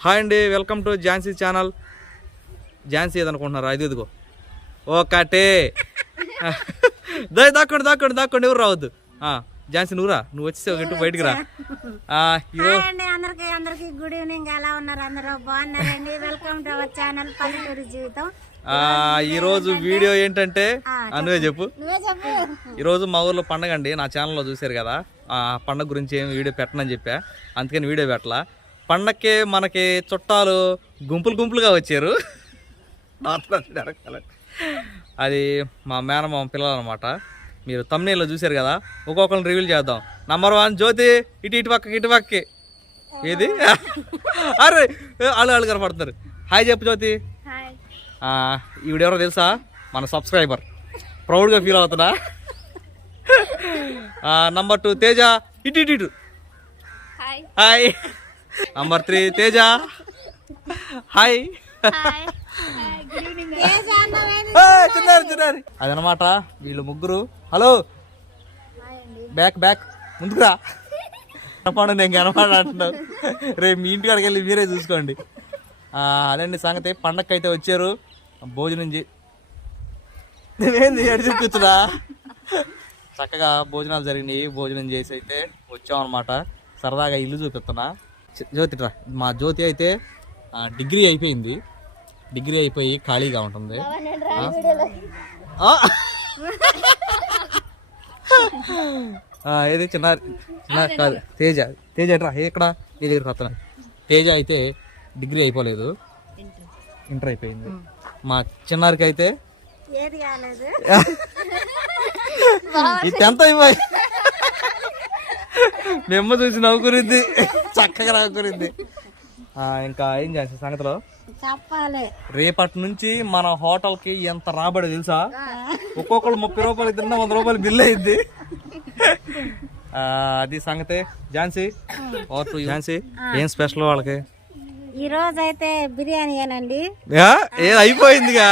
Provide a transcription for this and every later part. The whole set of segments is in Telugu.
హాయ్ అండి welcome to Jhansi channel. Jhansi ఏదనుకుంటున్నారా? ఇది ఇదిగో. ఒకటే. దా దాక్కోండి దాక్కోండి దాక్కోండి ఎవరు రావద్దు. ఝాన్సీ నువ్వురా? నువ్వు వచ్చేసావు గట్టు బయటికి రా. ఈరోజు అందరికి అందరికి గుడ్ ఈవినింగ్. ఎలా ఉన్నారు అందరూ? బాగున్నారండి? వెల్కమ్ టు అవర్ ఛానల్ పల్లెటూరు జీవితం. ఆ, ఈరోజు వీడియో ఏంటంటే ఆ, నువ్వే చెప్పు. ఈరోజు మా ఊర్లో పండగ అండి. నా ఛానల్లో చూశారు కదా. ఆ పండగ గురించి ఏం వీడియో పెట్టనని చెప్పా. అందుకని వీడియో పెట్టలా. పండగకి మనకి చుట్టాలు గుంపులు గుంపులుగా వచ్చారు. అది మా మేనమామ పిల్లలు అనమాట మీరు తమ్నేలో చూశారు కదా ఒక్కొక్కరిని రివీల్ చేద్దాం. నంబర్ వన్ జ్యోతి ఇటు ఇటు పక్కకి ఇటు పక్కకి. ఏది? అరే వాళ్ళు వాళ్ళు కనపడుతున్నారు. హాయ్ చెప్పు జ్యోతి. ఈవిడెవరో తెలుసా? మన సబ్స్క్రైబర్ ప్రౌడ్గా ఫీల్ అవుతున్నా నంబర్ టూ తేజ ఇటు ఇటు ఇటు. Hi hi number three Teja. Hi. Hi. Good evening చిన్నారు చిన్నారు. అదనమాట వీళ్ళు ముగ్గురు. హలో. Back back. ముందుకురా కనపడు నేను కనపడ అంటున్నావు. రేపు మీ ఇంటికాడికి వెళ్ళి మీరే చూసుకోండి. ఆ, అదండి సంగతి. పండగకి అయితే వచ్చారు. భోజనం చే నువ్వేంది ఎడిచి కూర్చురా చక్కగా భోజనాలు జరిగినాయి. భోజనం చేసి అయితే వచ్చామన్నమాట. సరదాగా ఇల్లు చూపిస్తున్నా. జ్యోతిరా మా జ్యోతి అయితే డిగ్రీ అయిపోయింది. డిగ్రీ అయిపోయి ఖాళీగా ఉంటుంది. ఆ? ఆ, ఏది? చిన్న చిన్న కాదు. తేజ. తేజ ఎట్రా? ఎక్కడ? నీ దగ్గరికి వస్తున్నా తేజ అయితే డిగ్రీ అయిపోలేదు. ఇంటర్ అయిపోయింది. మా చిన్నారికి అయితే ఈ టెన్త్ అయిపోయి మేము చూసి నవ్వుకురింది చక్కగా నవ్వుకురింది ఆ, ఇంకా ఏం చేస్తా సంగతిలో? చెప్పాలి. రేపటి నుంచి మన హోటల్కి ఎంత రాబడి తెలుసా? ఒక్కొక్కరు ముప్పై రూపాయలు తిన్నా వంద రూపాయలు బిల్ అయింది ఆ, అది సంగతి. ఝాన్సీ ఝాన్సీ ఏం స్పెషల్ వాళ్ళకి? ఈ రోజు అయితే బిర్యానీయేనండి యా, ఏ అయిపోయిందిగా?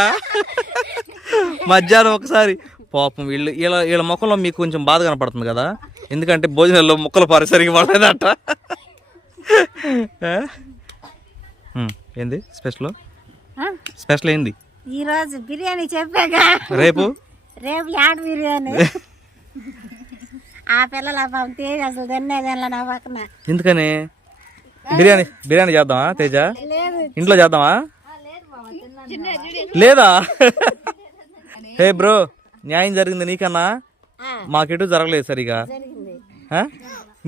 మధ్యాహ్నం ఒకసారి పాపం వీళ్ళు వీళ్ళ వీళ్ళ ముఖంలో మీకు కొంచెం బాధ కనపడుతుంది కదా? ఎందుకంటే భోజనాల్లో ముక్కలు పరిసరిగా పడలేదట ఏంది? స్పెషల్? స్పెషల్ ఏంది? ఈ రోజు బిర్యానీ చెప్పాగా. రేపు? రేపు యాడ్ బిర్యానీ. ఆ పిల్లల పాపం తేజ్ అసలు తినేదేలా నా పక్కన. ఎందుకని? బిర్యానీ బిర్యానీ చేద్దామా తేజ? ఇంట్లో చేద్దామా? లేదా హే బ్రో న్యాయం జరిగింది నీకన్నా? మాకెటు జరగలేదు సరిగా?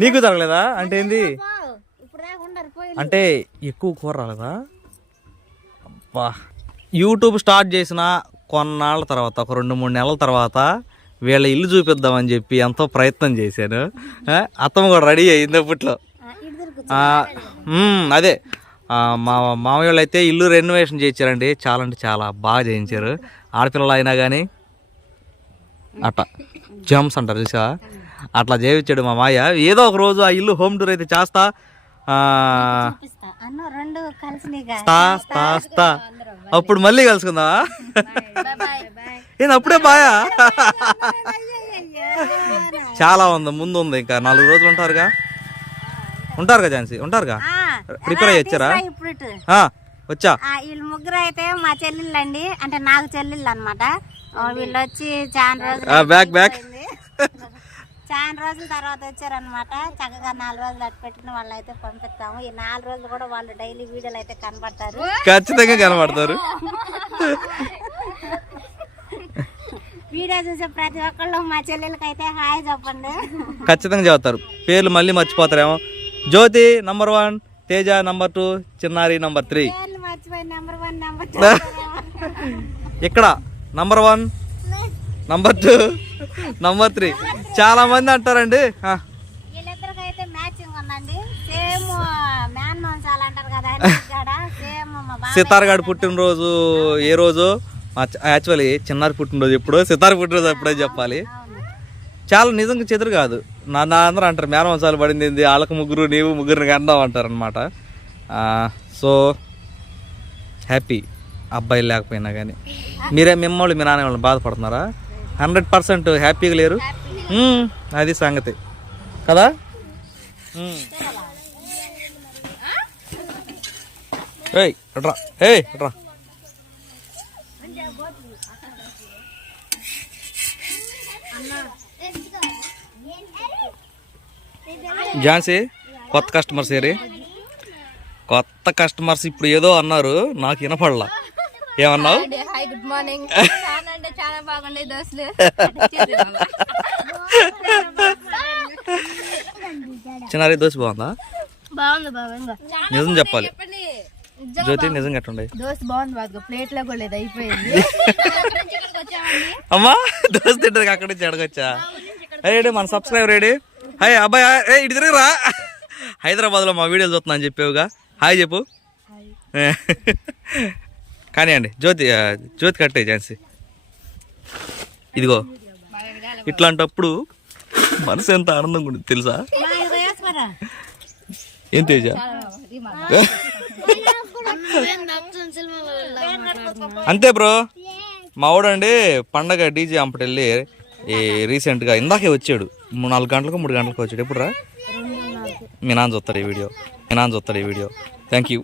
నీకు జరగలేదా అంటే ఏంది? అంటే ఎక్కువ కూర రాలేదా? అబ్బా. యూట్యూబ్ స్టార్ట్ చేసిన కొన్నాళ్ళ తర్వాత ఒక రెండు మూడు నెలల తర్వాత వీళ్ళ ఇల్లు చూపిద్దామని చెప్పి ఎంతో ప్రయత్నం చేశాను. అత్తమ్మ కూడా రెడీ అయింది అప్పట్లో. అదే. మా మామయ్య వాళ్ళు అయితే ఇల్లు రెనోవేషన్ చేయించారండి. చాలా అంటే చాలా బాగా చేయించారు. ఆడపిల్లలు అయినా కానీ అట్ట. జమ్స్ అంటారు చూసా అట్లా చేయించాడు మా మాయ ఏదో ఒక రోజు ఆ ఇల్లు హోమ్ టూర్ అయితే చేస్తా. అప్పుడు మళ్ళీ కలుసుకుందామా? ఏంది అప్పుడే బాయా? చాలా ఉంది ముందు ఉంది ఇంకా. నాలుగు రోజులు ఉంటారుగా? ఉంటారుగా ఝాన్సీ? ఉంటారుగా? ప్రిపేర్ అయ్యి వచ్చారా? వచ్చా? వీళ్ళు ముగ్గురు అయితే మా చెల్లెళ్ళు అండి అంటే నాకు చెల్లెళ్ళు అనమాట వీళ్ళు వచ్చి చాలా రోజులు బ్యాక్ బ్యాక్. చాలా రోజుల తర్వాత వచ్చారనమాట చక్కగా నాలుగు రోజులు అటు పెట్టిన వాళ్ళు అయితే పంపిస్తాము. ఈ నాలుగు రోజులు కూడా వాళ్ళు డైలీ వీడియోలు అయితే కనబడతారు. ఖచ్చితంగా కనబడతారు. వీడియో చూసే ప్రతి ఒక్కళ్ళు మా చెల్లెలకి అయితే హాయ్ చెప్పండి. ఖచ్చితంగా చెబుతారు. పేర్లు మళ్ళీ మర్చిపోతారేమో. Jyothi number one Teja number two Chinnari number three. పేర్లు మర్చిపోయి నెంబర్ వన్ నెంబర్ టూ ఇక్కడ number one number two number three చాలా మంది అంటారండి. ఆ, వీళ్ళిద్దరికి అయితే మ్యాచింగ్ ఉందండి సేమ్ మ్యాన్ మంచాలు అంటారు కదా సేమ్ పుట్టినరోజు ఏ రోజు? యాక్చువల్లీ చిన్నారి పుట్టినరోజు ఎప్పుడు సితార్ పుట్టినరోజు ఎప్పుడో చెప్పాలి. చాలా నిజంగా చెదురు కాదు. నా నా అందరూ అంటారు మేనవంశాలు పడింది ఏంది? వాళ్ళకు ముగ్గురు నీవు ముగ్గురిని కన్నావు అంటారు అనమాట సో హ్యాపీ అబ్బాయి లేకపోయినా కానీ. మీరే మిమ్మల్ని మీ నాన్న వాళ్ళని బాధపడుతున్నారా? హండ్రెడ్ పర్సెంట్ హ్యాపీగా లేరు. అది సంగతి. కదా. ఏయ్ రా ఏయ్ రా ఝాన్సీ కొత్త కస్టమర్స్ ఏరి. కొత్త కస్టమర్స్ ఇప్పుడు ఏదో అన్నారు నాకు వినపడలా. ఏమన్నావు? హాయ్ గుడ్ మార్నింగ్ చాలా అంటే చాలా బాగుండే దోస్తులు చిన్నారి దోశ బాగుందా? బాగుంది బాగుంది. నిజం చెప్పాలి. జ్యోతి నిజం కట్టుండే దోస్త్ బాగుంది బాగా ప్లేట్లో కూడా లేదు అయిపోయింది. అమ్మా దోశ తింటది అక్కడ నుంచి అడగొచ్చా రెడీ మన సబ్స్క్రైబర్ రెడీ హాయ్ అబ్బాయి ఏ ఇటు తిరిగిరా. హైదరాబాద్లో మా వీడియోలు చూస్తున్నా అని చెప్పావుగా. హాయ్ చెప్పు. కానీ అండి జ్యోతి జ్యోతి కట్టే ఝాన్సీ. ఇదిగో ఇట్లాంటప్పుడు మనసు ఎంత ఆనందంగా ఉంటుంది తెలుసా? ఏం తేజ? అంతే బ్రో. మా వాడండి పండగ డీజే అంపటి వెళ్ళి ఈ రీసెంట్గా ఇందాకే వచ్చాడు. మూడు నాలుగు గంటలకు మూడు గంటలకు వచ్చాడు. ఎప్పుడు రా మీ నాన్న చూస్తాడు ఈ వీడియో. మీ నాన్న చూస్తాడు ఈ వీడియో. థ్యాంక్ యూ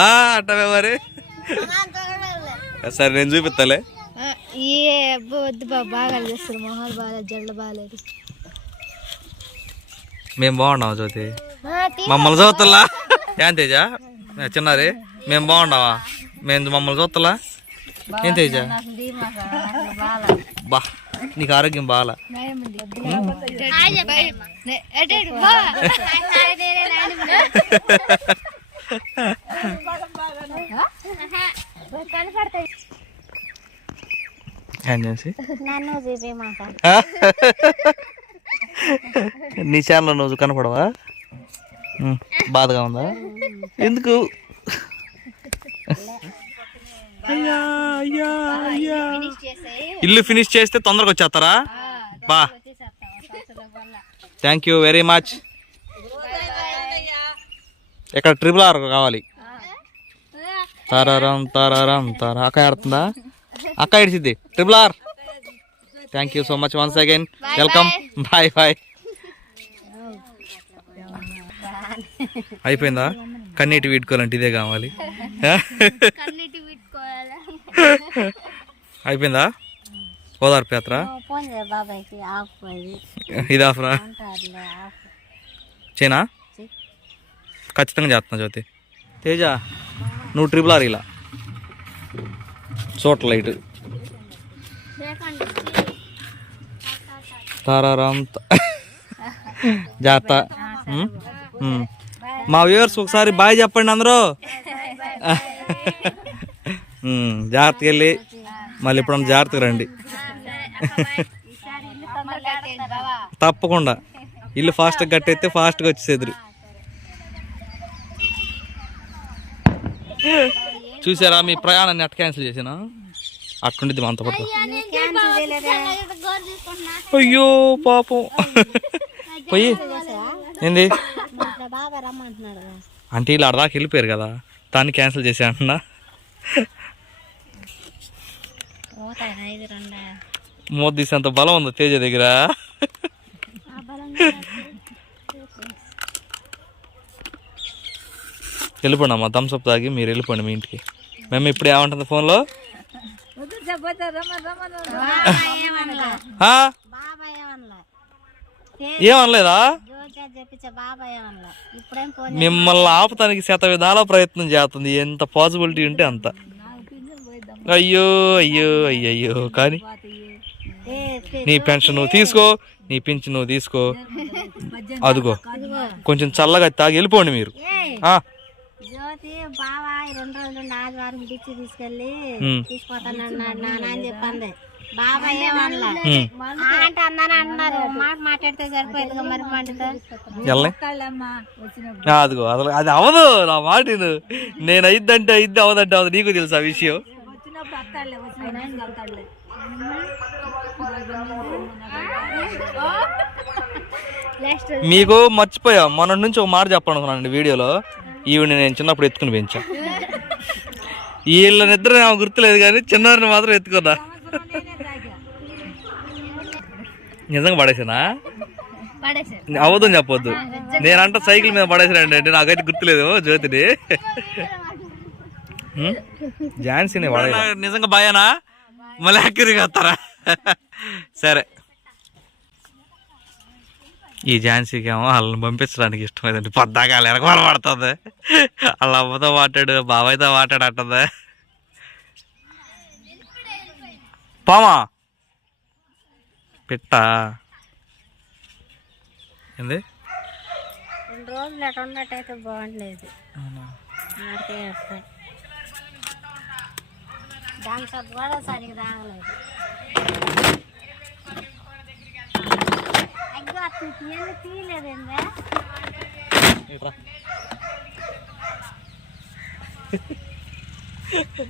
అట్టవే మరి. సరే నేను చూపిస్తాలే వద్దు బాగా చేస్తారు. మొహాలు బాగాలేదు మేము బాగున్నాం జ్యోతి? మమ్మల్ని చూస్తలా ఏం తేజ? ఏ, చిన్నారి మేము బాగుండావా మేము మమ్మల్ని చూస్తలా ఏం తేజ? బా నీకు ఆరోగ్యం బాగాలా? నీ ఛానల్ నువ్వు కనపడవా? బాధగా ఉందా? ఎందుకు? ఇల్లు ఫినిష్ చేస్తే తొందరగా వచ్చేస్తారా? బా. థ్యాంక్ యూ వెరీ మచ్ ఇక్కడ ట్రిపుల్ ఆర్ కావాలి. తరారం తరారం తర. అక్క ఆడుతుందా? అక్క ఏడిసిద్ది triple R thank you so much once again welcome bye bye అయిపోయిందా? కన్నీటి వీడుకోవాలంటే ఇదే కావాలి. అయిపోయిందా? ఓదార్పు యాత్ర. ఆఫ్ పోయి ఇది ఆఫరా చేనా? ఖచ్చితంగా చేస్తున్నా జ్యోతి. తేజ నువ్వు ట్రిపుల్ ఆర్ ఇలా. చోట్ల లైట్ తారారాం త- జాగ్రత్త ఉమ్, ఉమ్. మా వ్యూవర్స్ ఒకసారి బాయ్ చెప్పండి అందరూ. జాగ్రత్తగా వెళ్ళి మళ్ళీ ఇప్పుడు జాగ్రత్తగా రండి. తప్పకుండా. ఇల్లు ఫాస్ట్గా కట్టయితే ఫాస్ట్గా వచ్చేసేదురు చూసారా మీ ప్రయాణాన్ని అట్ క్యాన్సిల్ చేసినా? అట్టుండిద్ది మనతో పాటు. అయ్యో పాపం. పోయి. ఏంది. అంటే వీళ్ళు అడదాకా వెళ్ళిపోయారు కదా దాన్ని క్యాన్సిల్ చేసా అంటున్నా. తీసేంత బలం ఉంది తేజ దగ్గర? వెళ్ళిపోండి అమ్మ థమ్స్అప్ తాగి మీరు వెళ్ళిపోండి మీ ఇంటికి. మేము ఇప్పుడు ఏమంటుంది ఫోన్లో ఏమనలేదా? మిమ్మల్ని ఆపటానికి శత విధాల ప్రయత్నం చేస్తుంది. ఎంత పాసిబిలిటీ ఉంటే అంత. అయ్యో అయ్యో అయ్యయ్యో కానీ నీ పెన్షన్ నువ్వు తీసుకో నీ పింఛన్ నువ్వు తీసుకో. అదిగో కొంచెం చల్లగా తాగి వెళ్ళిపోండి మీరు. బావా ఈ రెండు రోజులు ఆదివారం బిచ్చి తీసుకెళ్ళి ఉమ్. తీసుకుపోతానన్నాడు నాన్న అని అంటే అన్నాను అన్నారు. మాట మాట్లాడితే సరిపోయేదిగా మరి పండుతో. అదిగో అసలు అది అవదు నా మాట. నేను అయిద్దంటే అయిద్ది అవదంటే అవదు. నీకు తెలుసు ఆ విషయం? మీకు మర్చిపోయా. మొన్న నుంచి ఒక మాట చెప్పాలనుకున్నాను వీడియోలో. ఈవిడ నేను చిన్నప్పుడు ఎత్తుకుని పెంచా. వీళ్ళ నిద్ర నాకు గుర్తులేదు కానీ చిన్నవారిని మాత్రం ఎత్తుకున్నా. నిజంగా పడేసానా? అవద్దని చెప్పొద్దు. నేనంట సైకిల్ మీద పడేసానండి అంటే నాకైతే గుర్తులేదు జ్యోతిని? ఝాన్సీని పడే నిజంగా భయానా మళ్ళీ అక్కడికి వస్తారా సరే. ఈ ఝాన్సీకి ఏమో వాళ్ళని పంపించడానికి ఇష్టమైందండి. పొద్దాక ఎనకమాల పడుతుంది. వాళ్ళ అమ్మతో మాట్లాడు బాబాయ్తో మాట్లాడు అంటుంది. పామా. పిట్ట. ఏంది? రెండు రోజులు అటు ఉన్నట్టయితే బాగుండలేదు దాని సరిగ్గా తాగలేదు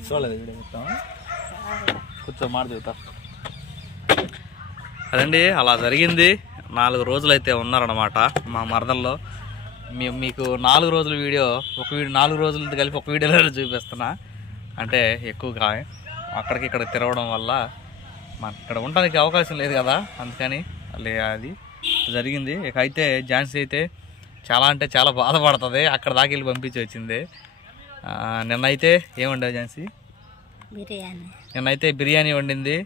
చూడలేదు వీడియో మొత్తం కూర్చో మాట చెబుతా అదండి అలా జరిగింది. నాలుగు రోజులైతే ఉన్నారనమాట మా మరదల్లో. మీ మీకు నాలుగు రోజుల వీడియో ఒక వీడియో నాలుగు రోజులతో కలిపి ఒక వీడియోలో చూపిస్తున్నా. అంటే ఎక్కువగా అక్కడికి ఇక్కడ తిరగడం వల్ల మనకి ఇక్కడ ఉండడానికి అవకాశం లేదు కదా అందుకని లే అది జరిగింది. ఇక అయితే ఝాన్సీ అయితే చాలా అంటే చాలా బాధపడుతుంది. అక్కడ దాకా వెళ్ళి పంపించి వచ్చింది. నిన్నైతే ఏముండవు ఝాన్సీ? బిర్యానీ. నిన్నైతే బిర్యానీ వండింది.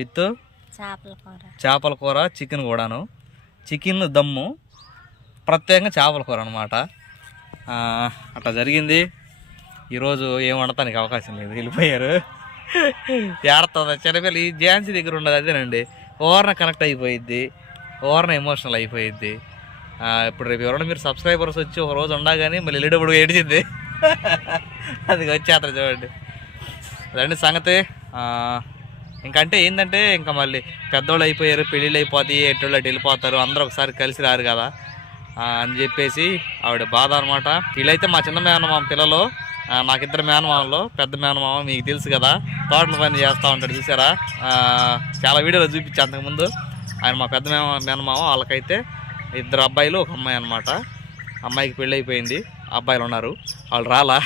విత్ చేపల కూర. చేపల కూర చికెన్ కూడాను. చికెన్ దమ్ము ప్రత్యేకంగా చేపల కూర అనమాట అట్లా జరిగింది. ఈరోజు ఏం వండటానికి అవకాశం లేదు. వెళ్ళిపోయారు. ఏడుతుంది చిన్నపిల్ల. ఈ ఝాన్సీ దగ్గర ఉండదు అదేనండి. ఓవర్న కనెక్ట్ అయిపోయిద్ది. ఓవర్న ఎమోషనల్ అయిపోయింది ఇప్పుడు రేపు ఎవరైనా మీరు సబ్స్క్రైబర్స్ వచ్చి ఒక రోజు ఉండగానే మళ్ళీ వెళ్ళేటప్పుడు ఏడిచింది అది వచ్చేస్తారు చూడండి. అదండి సంగతి. ఇంకంటే ఏంటంటే ఇంకా మళ్ళీ పెద్దోళ్ళు అయిపోయారు పెళ్ళిళ్ళు అయిపోతాయి ఎట్టోళ్ళు వెళ్ళిపోతారు అందరూ ఒకసారి కలిసి రారు కదా. అని చెప్పేసి ఆవిడ బాధ అనమాట వీళ్ళైతే మా చిన్న మేనమామ పిల్లలు నాకిద్దరు మేనమామలు పెద్ద మేనమామ మీకు తెలుసు కదా. తోటల పని చేస్తూ ఉంటాడు చూసారా? చాలా వీడియోలు చూపించా అంతకుముందు. ఆయన మా పెద్ద మేమ మేనమామ వాళ్ళకైతే ఇద్దరు అబ్బాయిలు ఒక అమ్మాయి అనమాట అమ్మాయికి పెళ్ళి అయిపోయింది. అబ్బాయిలు ఉన్నారు. వాళ్ళు రాలా?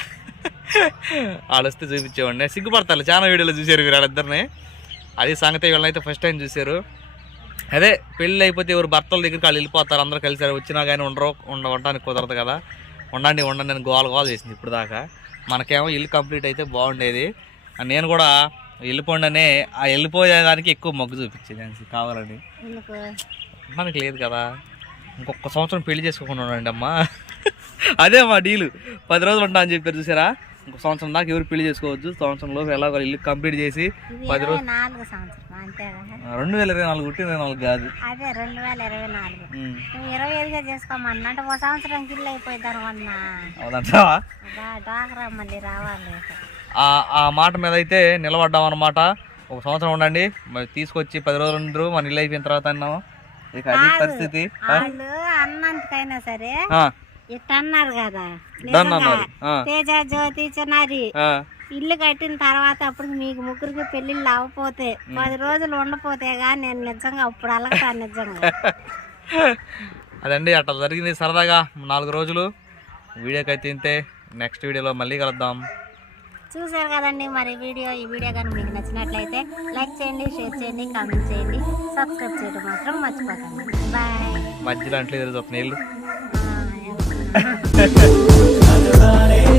వాళ్ళు వస్తే చూపించేవాడిని. సిగ్గుపడతారు. చాలా వీడియోలో చూశారు వీళ్ళిద్దరిని వాళ్ళిద్దరిని. అది సంగతి వీళ్ళనైతే ఫస్ట్ టైం చూశారు. అదే పెళ్ళి అయిపోతే ఎవరు భర్తల దగ్గరికి వాళ్ళు వెళ్ళిపోతారు. అందరూ కలిసారు. వచ్చినా కానీ ఉండరు. ఉండ ఉండడానికి కుదరదు కదా. ఉండండి ఉండండి నేను గోల గోల చేసింది ఇప్పుడు దాకా మనకేమో ఇల్లు కంప్లీట్ అయితే బాగుండేది. నేను కూడా వెళ్ళిపోండనే ఆ వెళ్ళిపోయేదానికి ఎక్కువ మొగ్గు చూపించేది కావాలని. మనకి లేదు కదా. ఇంకొక సంవత్సరం పెళ్ళి చేసుకోకుండా ఉండండి అమ్మా. అదే మా డీలు. పది రోజులు ఉంటా అని చెప్పారు చూసారా? ఇంకో సంవత్సరం దాకా ఎవరు పెళ్ళి చేసుకోవచ్చు సంవత్సరంలో ఎలాగో ఇల్లు కంప్లీట్ చేసి పది ఇరవై ఆ, రెండు వేల ఇరవై నాలుగు పుట్టిన నాలుగు కాదు. అదే రెండు వేల ఇరవై నాలుగు. ఇరవై ఐదుగా చేసుకోమన్నా అంటే ఒక సంవత్సరం కిల్లు అయిపోయింది అనుకున్నా అవునంటావా? అబ్బా, డాక్రా మళ్ళీ రావాలి. ఆ ఆ మాట మీద అయితే నిలబడ్డాం అనమాట ఒక సంవత్సరం ఉండండి. మరి తీసుకొచ్చి పది రోజులు ఉండరు. మన ఇల్లు అయిపోయిన తర్వాత అన్నాము. ఇక అది పరిస్థితి. అన్నంతకైనా సరే ఆ, ఇట్ట అన్నారు కదా. తేజ జ్యోతి చిన్నారి. ఇల్లు కట్టిన తర్వాత అప్పుడు మీకు ముగ్గురికి పెళ్ళిళ్ళు అవ్వపోతే పది రోజులు ఉండపోతే కానీ నేను నిజంగా అప్పుడు అలగతాను నిజంగా. అదండి అట్లా జరిగింది సరదాగా. నాలుగు రోజులు. వీడియోకి అయితే ఇంతే. నెక్స్ట్ వీడియోలో మళ్ళీ కలుద్దాం. చూసారు కదండి మరి వీడియో ఈ వీడియో కానీ మీకు నచ్చినట్లయితే లైక్ చేయండి షేర్ చేయండి కామెంట్ చేయండి. సబ్స్క్రైబ్ చేయడం మాత్రం మర్చిపోకండి. బాయ్. మధ్యలో తిరుగుతుంది నీళ్ళు.